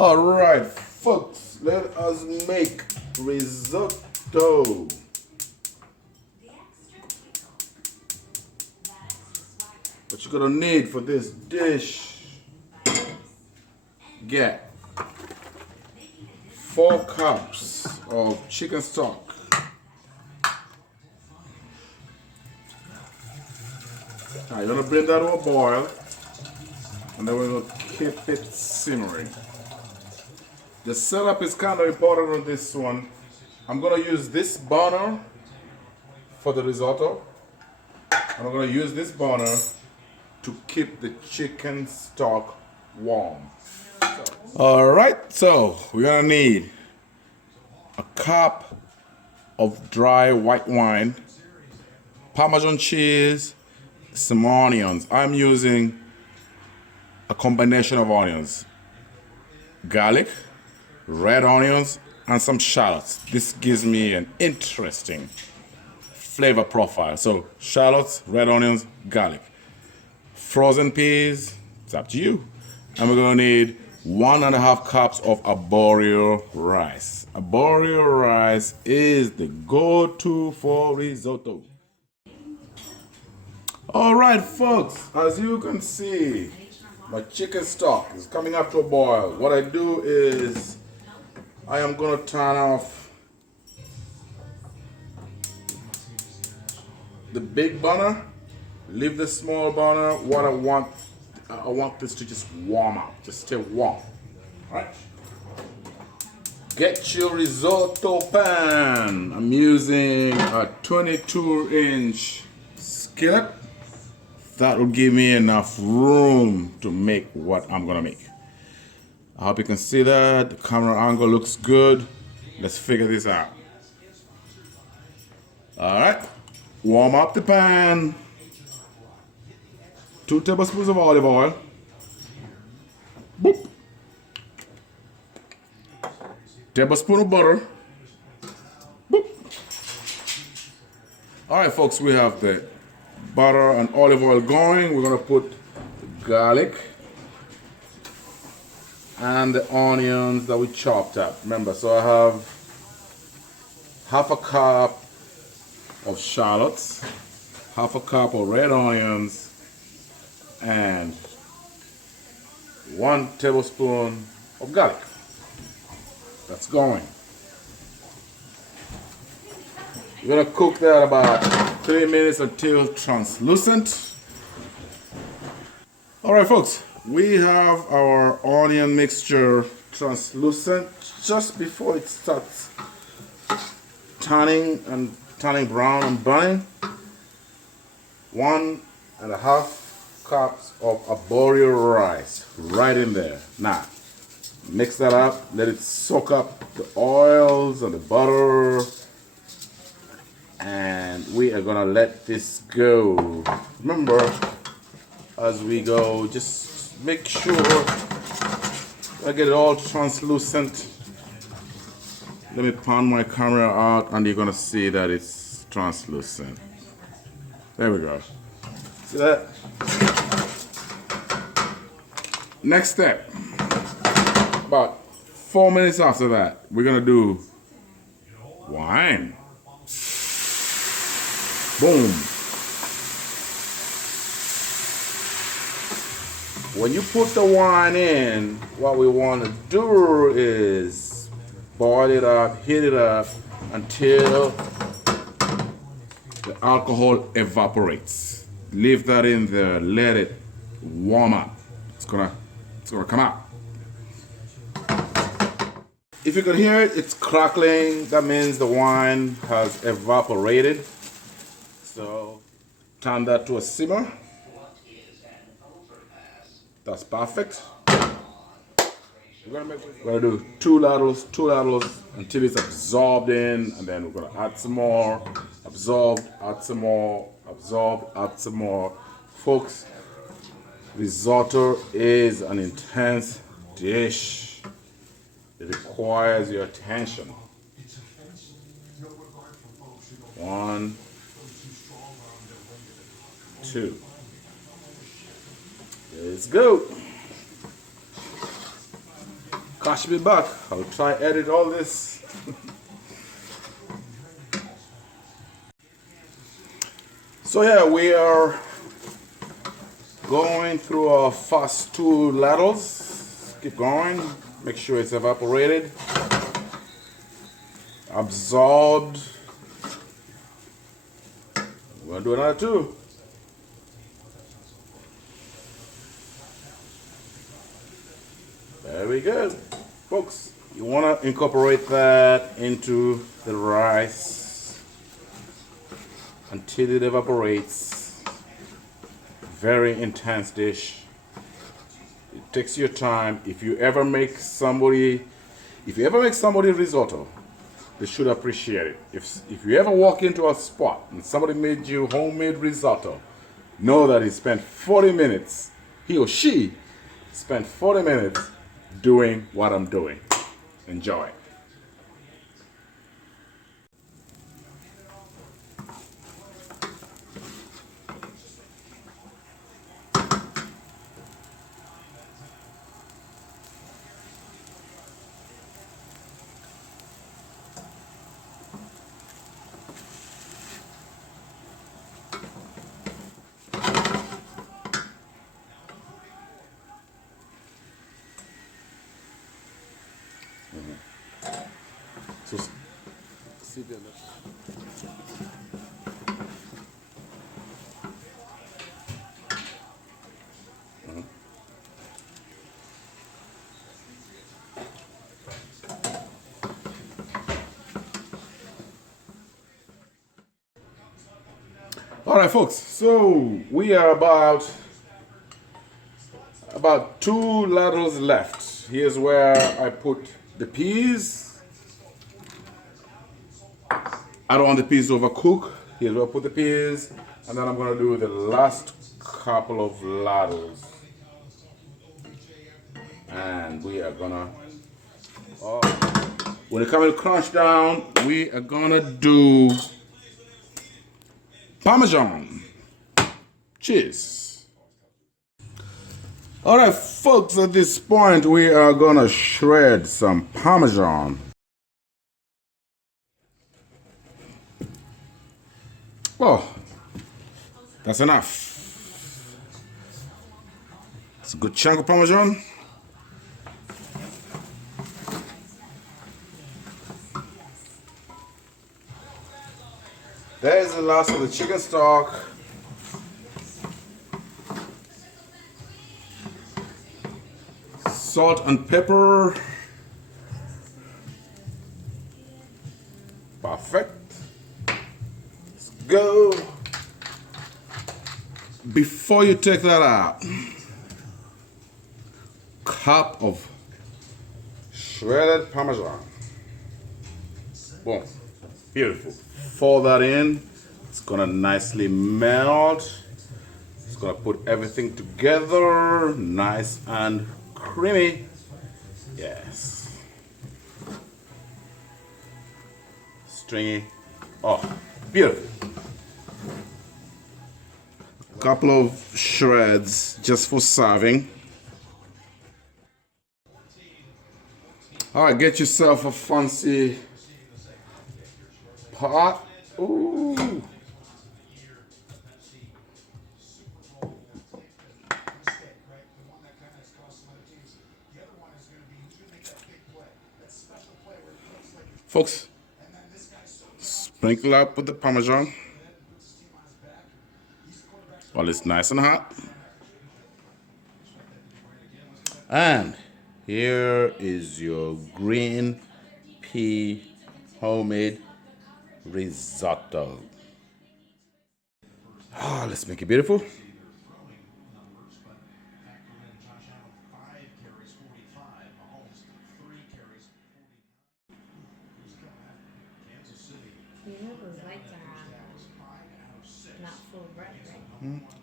Alright, folks, let us make risotto. What you're gonna need for this dish, get 4 cups of chicken stock. Alright, you're gonna bring that to a boil, and then we're gonna keep it simmering. The setup is kind of important on this one. I'm gonna use this burner for the risotto, and I'm gonna use this burner to keep the chicken stock warm. Alright, so we're gonna need a cup of dry white wine, Parmesan cheese, some onions. I'm using a combination of onions, garlic, red onions, and some shallots. This gives me an interesting flavor profile. So shallots, red onions, garlic. Frozen peas, it's up to you. And we're gonna need 1.5 cups of arborio rice. Arborio rice is the go-to for risotto. All right, folks, as you can see, my chicken stock is coming up to a boil. What I do is I am gonna turn off the big burner, leave the small burner. What I want this to just warm up, just stay warm. All right. Get your risotto pan. I'm using a 22-inch skillet. That will give me enough room to make what I'm gonna make. I hope you can see that. The camera angle looks good. Let's figure this out. All right, warm up the pan. 2 tablespoons of olive oil. Boop. Tablespoon of butter. Boop. All right, folks, we have the butter and olive oil going. We're gonna put the garlic and the onions that we chopped up. Remember, so I have 1/2 cup of shallots, 1/2 cup of red onions, and 1 tablespoon of garlic. That's going. We're gonna cook that about 3 minutes until translucent. All right, folks, we have our onion mixture translucent just before it starts turning brown and burning. 1.5 cups of arborio rice right in there. Now, mix that up, let it soak up the oils and the butter, and we are gonna let this go. Remember, as we go, just make sure I get it all translucent. Let me pan my camera out and you're gonna see that it's translucent. There we go. See that? Next step, about 4 minutes after that, we're gonna do wine. Boom. When you put the wine in, what we want to do is boil it up, heat it up until the alcohol evaporates. Leave that in there, let it warm up. It's gonna come out. If you can hear it, it's crackling. That means the wine has evaporated. So turn that to a simmer. That's perfect. We're gonna do two ladles until it's absorbed in, and then we're gonna add some more, absorbed, add some more, absorbed, add some more. Folks, risotto is an intense dish. It requires your attention. 1, 2. Let's go. Catch me back. I'll try edit all this. So yeah, we are going through our first two ladles. Keep going. Make sure it's evaporated, absorbed. We're gonna do another two. Very good, folks. You wanna incorporate that into the rice until it evaporates. Very intense dish. It takes your time. If you ever make somebody risotto, they should appreciate it. If you ever walk into a spot and somebody made you homemade risotto, know that he spent 40 minutes, he or she spent 40 minutes doing what I'm doing. Enjoy. So, see the All right, folks. So we are about two ladles left. Here's where I put the peas. I don't want the peas to overcook. Here's where I put the peas, and then I'm gonna do the last couple of ladles, and we are gonna. Oh, when it comes to crunch down, we are gonna do Parmesan. Cheers. All right, folks, at this point, we are gonna shred some Parmesan. Oh, that's enough. It's a good chunk of Parmesan. There's the last of the chicken stock. Salt and pepper. Perfect. Let's go. Before you take that out, cup of shredded Parmesan. Boom. Beautiful. Pour that in. It's gonna nicely melt. It's gonna put everything together, nice and creamy. Yes. Stringy. Oh, beautiful. Couple of shreds just for serving. All right, get yourself a fancy pot. Ooh. Folks, sprinkle up with the Parmesan while it's nice and hot. And here is your green pea homemade risotto. Ah, let's make it beautiful. You know those lights are on, not full bright, right?